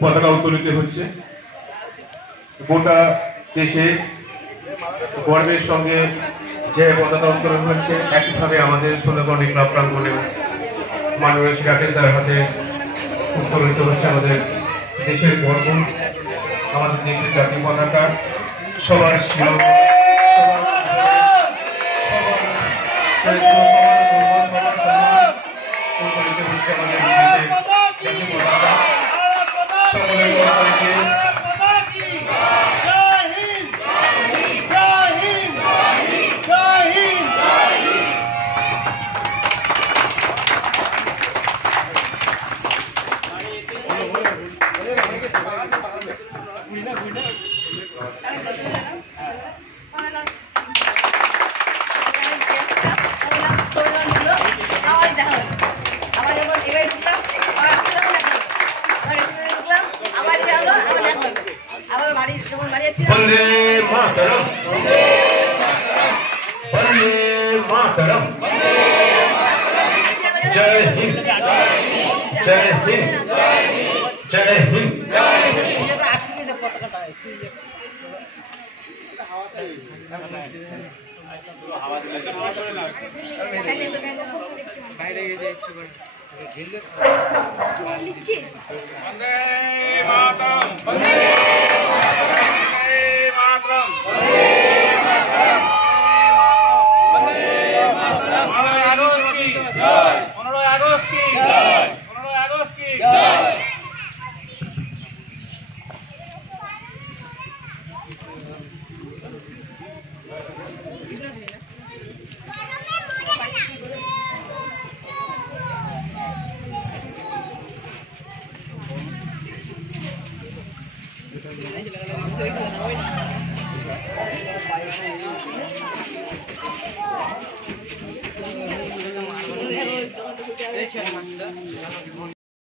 পতাকা উত্তোলিত হচ্ছে। গোটা দেশে গর্বের সঙ্গে যে পতাকা উত্তোলন হচ্ছে, একইভাবে আমাদের সোনাগড় ক্লাব প্রাঙ্গণে মাননীয় শিক্ষকের তার হাতে উত্তোলিত হচ্ছে আমাদের দেশের গর্ব, আমাদের দেশের জাতীয় পতাকা। সবার वंदे मातरम, वंदे मातरम, जय हिंद, जय हिंद, जय हिंद।